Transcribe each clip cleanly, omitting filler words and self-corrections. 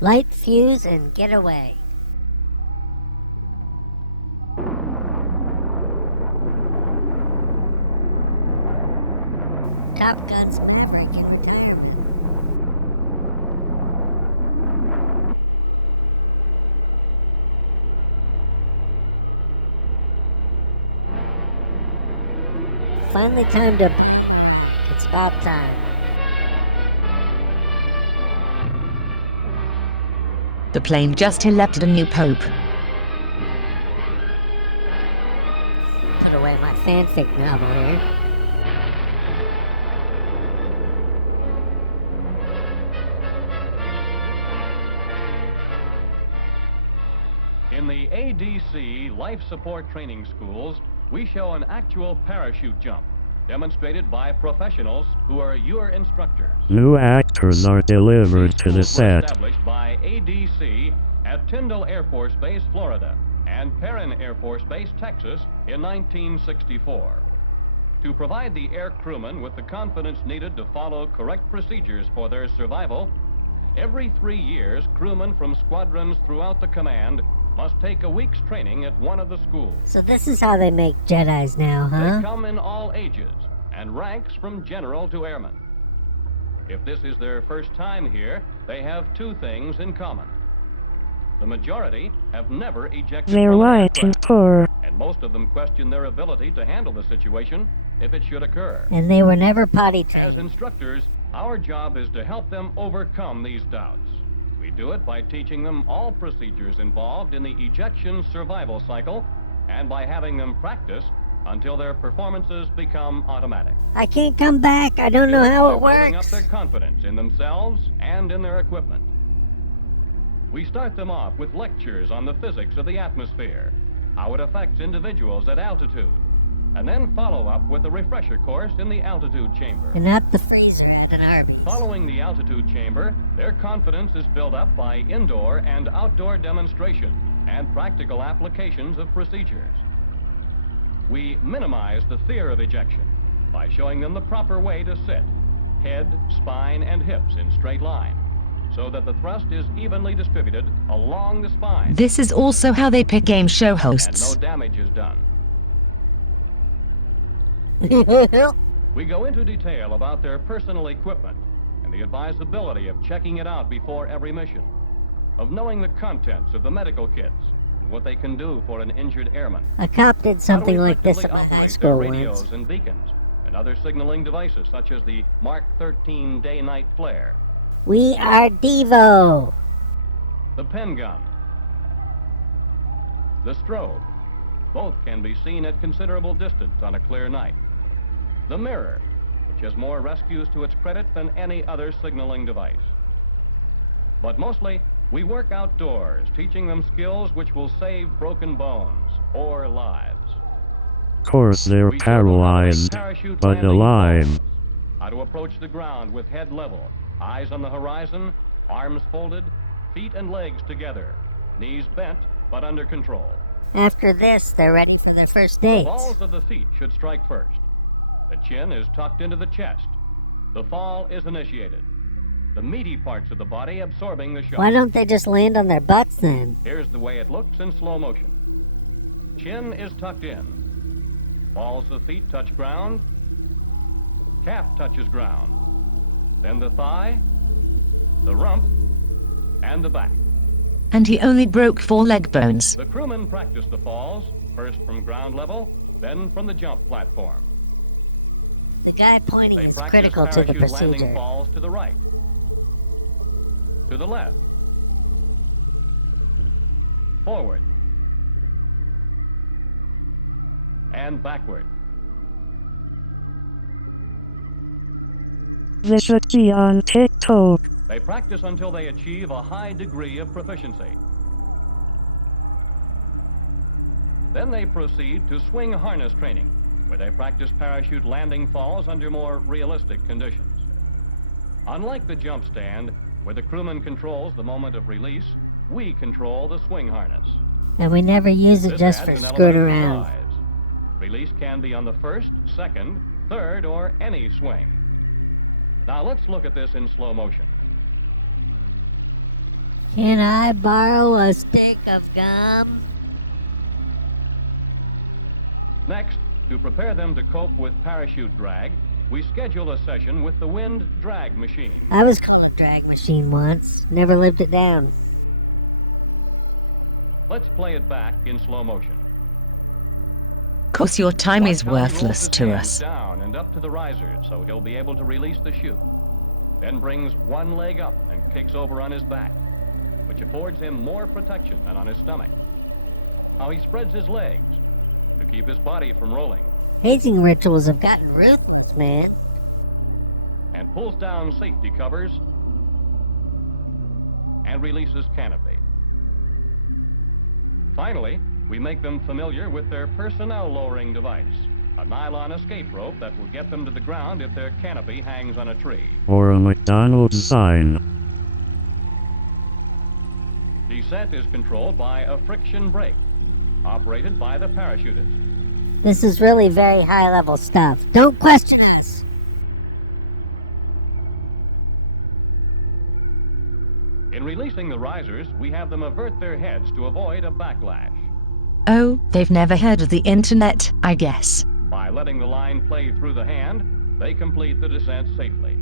Light fuse and get away. Top Gun's freaking tired. Finally time to... It's about time. The plane just elected a new pope. Put away my fanfic novel here. In the ADC life support training schools, we show an actual parachute jump, demonstrated by professionals who are your instructors. New actors are delivered to the These schools were set. established by ADC at Tyndall Air Force Base, Florida, and Perrin Air Force Base, Texas, in 1964. To provide the air crewmen with the confidence needed to follow correct procedures for their survival, every 3 years, crewmen from squadrons throughout the command must take a week's training at one of the schools. So this is how they make Jedis now, huh? They come in all ages and ranks from general to airman. If this is their first time here, they have 2 things in common. The majority have never ejected They're from an white and aircraft, poor. and most of them question their ability to handle the situation if it should occur. And they were never potty trained. As instructors, our job is to help them overcome these doubts. We do it by teaching them all procedures involved in the ejection survival cycle and by having them practice until their performances become automatic. I can't come back. I don't know how it By building up works. their confidence in themselves and in their equipment. We start them off with lectures on the physics of the atmosphere, how it affects individuals at altitude, and then follow up with a refresher course in the altitude chamber. And not the freezer at an Arby's. Following the altitude chamber, their confidence is built up by indoor and outdoor demonstrations and practical applications of procedures. We minimize the fear of ejection by showing them the proper way to sit, head, spine, and hips in straight line, so that the thrust is evenly distributed along the spine. This is also how they pick game show And hosts. no damage is done. We go into detail about their personal equipment and the advisability of checking it out before every mission, of knowing the contents of the medical kits and what they can do for an injured airman. A cop did something How do we like this at effectively my high operate school their radios once. and beacons and other signaling devices such as the Mark 13 day-night flare, We are Devo. the pen gun, the strobe. Both can be seen at considerable distance on a clear night. The mirror, which has more rescues to its credit than any other signaling device. But mostly, we work outdoors, teaching them skills which will save broken bones or lives. Of course, they're We show them how to make paralyzed, parachute but landing alive. falls, how to approach the ground with head level, eyes on the horizon, arms folded, feet and legs together, knees bent but under control. After this, they're ready for their first The dates. balls of the feet should strike first. The chin is tucked into the chest. The fall is initiated. The meaty parts of the body absorbing the shock. Why don't they just land on their butts then? Here's the way it looks in slow motion. Chin is tucked in. Balls of feet touch ground. Calf touches ground. Then the thigh, the rump, and the back. And he only broke 4 leg bones. The crewmen practice the falls, first from ground level, then from the jump platform. The guy pointing They is practice critical to the parachute landing procedure. falls to the right, to the left, forward, and backward. This should be on TikTok. They practice until they achieve a high degree of proficiency. Then they proceed to swing harness training, where they practice parachute landing falls under more realistic conditions. Unlike the jump stand, where the crewman controls the moment of release, we control the swing harness. And we never use it This just adds for an screwing element of around. surprise. Release can be on the first, second, third, or any swing. Now let's look at this in slow motion. Can I borrow a stick of gum? Next, to prepare them to cope with parachute drag, we schedule a session with the wind drag machine. I was called a drag machine once. Never lived it down. Let's play it back in slow motion. 'Cause your time Watch is how he rolls worthless his to hands us. down and up to the risers so he'll be able to release the chute. Then brings one leg up and kicks over on his back, which affords him more protection than on his stomach. How he spreads his legs to keep his body from rolling, Hazing rituals have gotten ruthless, man. and pulls down safety covers and releases canopy. Finally, we make them familiar with their personnel lowering device, a nylon escape rope that will get them to the ground if their canopy hangs on a tree. Or a McDonald's sign. Descent is controlled by a friction brake, operated by the parachutist. This is really very high-level stuff. Don't question us. In releasing the risers, we have them avert their heads to avoid a backlash. Oh, they've never heard of the internet, I guess. By letting the line play through the hand, they complete the descent safely.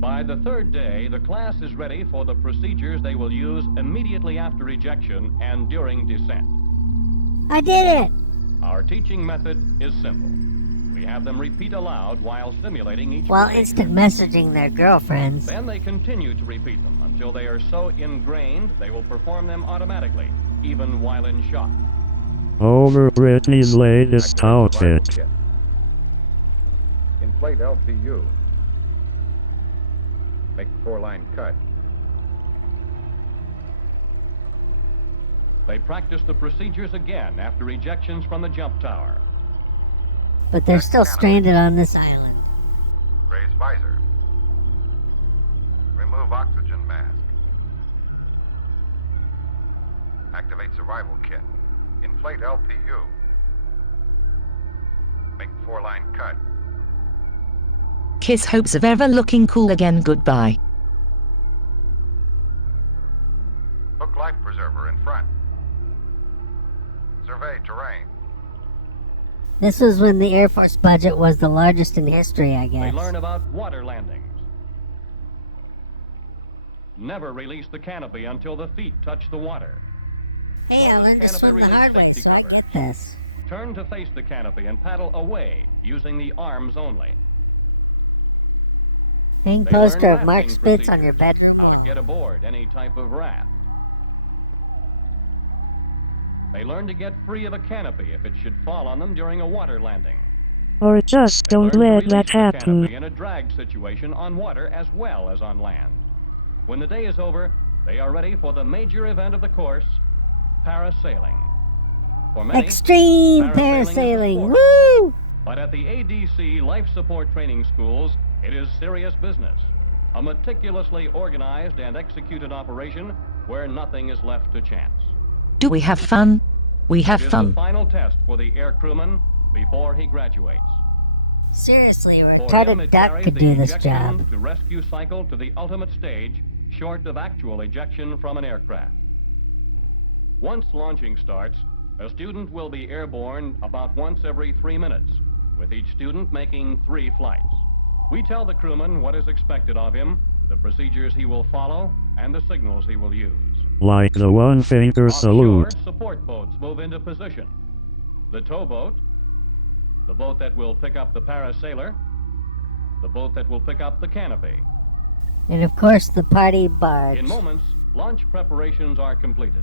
By the third day, the class is ready for the procedures they will use immediately after ejection and during descent. I did it! Our teaching method is simple. We have them repeat aloud while simulating each While procedure. instant messaging their girlfriends. Then they continue to repeat them until they are so ingrained they will perform them automatically, even while in shock. Over Britney's latest outfit. Kit. Inflate LPU. Make 4-line cut. They practice the procedures again after ejections from the jump tower. But they're still stranded on this island. Raise visor. Remove oxygen mask. Activate survival kit. Inflate LPU. Make 4-line cut. Kiss hopes of ever looking cool again goodbye. Hook life preserver in front. Survey terrain. This was when the Air Force budget was the largest in history, I They guess. learn about water landings. Never release the canopy until the feet touch the water. Hey, I Close learned to canopy swim the release hard way, safety so I cover. get this. Turn to face the canopy and paddle away using the arms only. Hang They poster learn of Mark rafting Spitz on your procedures, bedroom how to wall. get aboard any type of raft. They learn to get free of a canopy if it should fall on them during a water landing. Or just They don't learn to let release that the happen. canopy in a drag situation on water as well as on land. When the day is over, they are ready for the major event of the course, parasailing. For many, Extreme parasailing is a parasailing! sport. Woo! But at the ADC life support training schools, it is serious business. A meticulously organized and executed operation where nothing is left to chance. Do we have fun? We have It is the fun. final test for the air crewman before he graduates. Seriously, For him, retarded it duck carries could the do this ejection job. to rescue cycle to the ultimate stage, short of actual ejection from an aircraft. Once launching starts, a student will be airborne about once every 3 minutes, with each student making 3 flights. We tell the crewman what is expected of him, the procedures he will follow, and the signals he will use. Like the one-finger salute. Offshore, support boats move into position. The towboat, the boat that will pick up the parasailer, the boat that will pick up the canopy. And of course, the party barge. In moments, launch preparations are completed.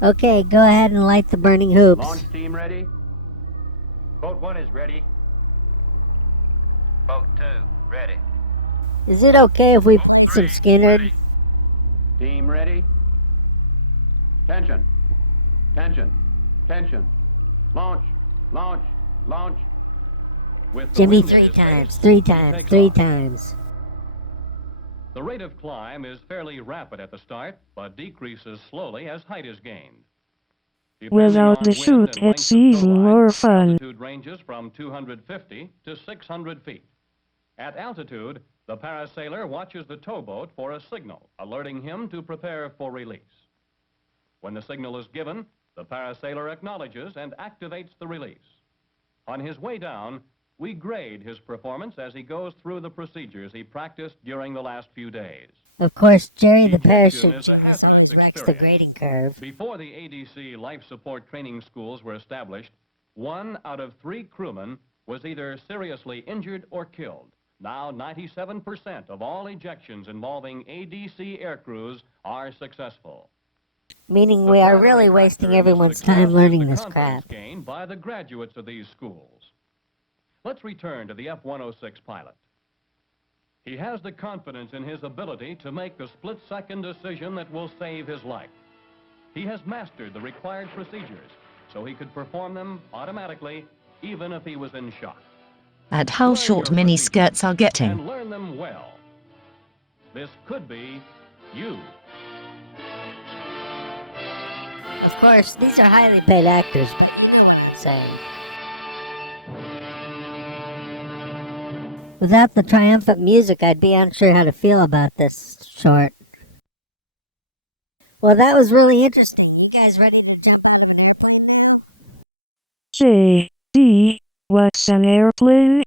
Okay, go ahead and light the burning hoops. Launch team ready? Boat 1 is ready. Boat 2 ready. Is it okay if we put some Skinner? Team ready? Tension. Tension. Tension. Launch. Launch. Launch. With the Jimmy, wind in 3 his times, face, 3 he times, takes 3 off. times. The rate of climb is fairly rapid at the start, but decreases slowly as height is gained. Without the chute, it's even more fun. Altitude ranges from 250 to 600 feet. At altitude, the parasailer watches the towboat for a signal, alerting him to prepare for release. When the signal is given, the parasailer acknowledges and activates the release. On his way down, we grade his performance as he goes through the procedures he practiced during the last few days. Of course, Jerry the Ejection parachute is a hazardous wrecks the experience. grading curve. Before the ADC life support training schools were established, 1 out of 3 crewmen was either seriously injured or killed. Now, 97% of all ejections involving ADC air crews are successful. Meaning The we are primary really factor wasting in this everyone's success time is learning the this confidence crap. gained by the graduates of these schools. Let's return to the F-106 pilot. He has the confidence in his ability to make the split-second decision that will save his life. He has mastered the required procedures, so he could perform them automatically, even if he was in shock. At how Learn short your mini procedures skirts are getting. and learn them well. This could be you. Of course, these are highly paid actors, but you know what I'm saying. Without the triumphant music, I'd be unsure how to feel about this short. Well, that was really interesting. You guys ready to jump into an airplane? JD, what's an airplane?